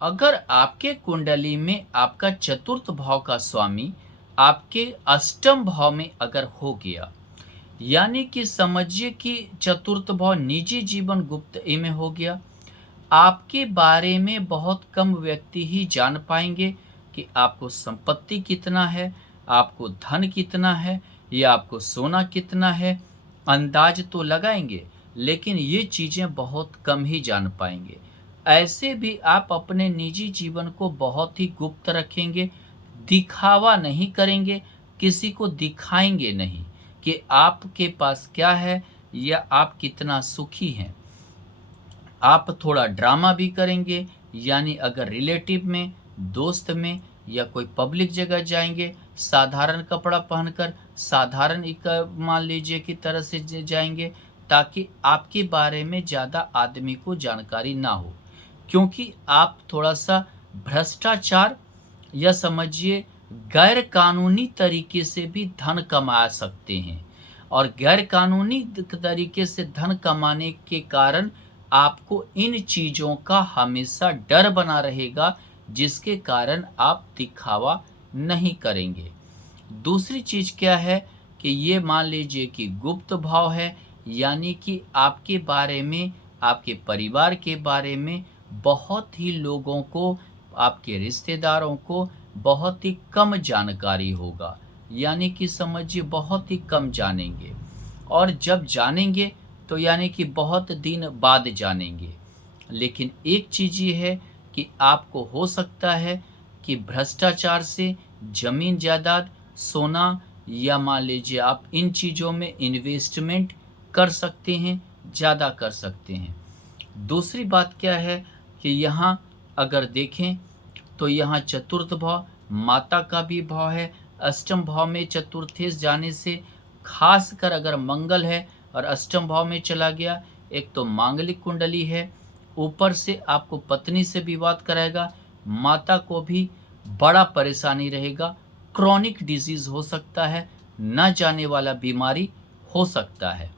अगर आपके कुंडली में आपका चतुर्थ भाव का स्वामी आपके अष्टम भाव में अगर हो गया, यानी कि समझिए कि चतुर्थ भाव निजी जीवन गुप्त ए में हो गया, आपके बारे में बहुत कम व्यक्ति ही जान पाएंगे कि आपको संपत्ति कितना है, आपको धन कितना है, या आपको सोना कितना है। अंदाज तो लगाएंगे, लेकिन ये चीज़ें बहुत कम ही जान पाएंगे। ऐसे भी आप अपने निजी जीवन को बहुत ही गुप्त रखेंगे, दिखावा नहीं करेंगे, किसी को दिखाएंगे नहीं कि आपके पास क्या है या आप कितना सुखी हैं। आप थोड़ा ड्रामा भी करेंगे, यानी अगर रिलेटिव में, दोस्त में या कोई पब्लिक जगह जाएंगे, साधारण कपड़ा पहनकर, साधारण एक मान लीजिए कि तरह से जाएंगे, ताकि आपके बारे में ज़्यादा आदमी को जानकारी ना हो। क्योंकि आप थोड़ा सा भ्रष्टाचार या समझिए गैर कानूनी तरीके से भी धन कमा सकते हैं, और गैर कानूनी तरीके से धन कमाने के कारण आपको इन चीज़ों का हमेशा डर बना रहेगा, जिसके कारण आप दिखावा नहीं करेंगे। दूसरी चीज़ क्या है कि ये मान लीजिए कि गुप्त भाव है, यानी कि आपके बारे में, आपके परिवार के बारे में बहुत ही लोगों को, आपके रिश्तेदारों को बहुत ही कम जानकारी होगा, यानी कि समझिए बहुत ही कम जानेंगे। और जब जानेंगे तो यानी कि बहुत दिन बाद जानेंगे। लेकिन एक चीज़ ये है कि आपको हो सकता है कि भ्रष्टाचार से ज़मीन जायदाद, सोना, या मान लीजिए आप इन चीज़ों में इन्वेस्टमेंट कर सकते हैं, ज़्यादा कर सकते हैं। दूसरी बात क्या है कि यहाँ अगर देखें तो यहाँ चतुर्थ भाव माता का भी भाव है। अष्टम भाव में चतुर्थेश जाने से, खासकर अगर मंगल है और अष्टम भाव में चला गया, एक तो मांगलिक कुंडली है, ऊपर से आपको पत्नी से विवाद कराएगा, माता को भी बड़ा परेशानी रहेगा, क्रॉनिक डिजीज हो सकता है, न जाने वाला बीमारी हो सकता है।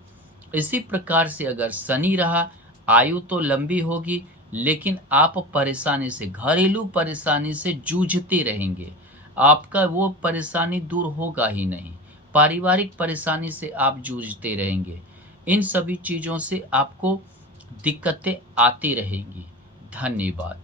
इसी प्रकार से अगर शनि रहा, आयु तो लंबी होगी, लेकिन आप परेशानी से, घरेलू परेशानी से जूझते रहेंगे। आपका वो परेशानी दूर होगा ही नहीं, पारिवारिक परेशानी से आप जूझते रहेंगे। इन सभी चीज़ों से आपको दिक्कतें आती रहेंगी। धन्यवाद।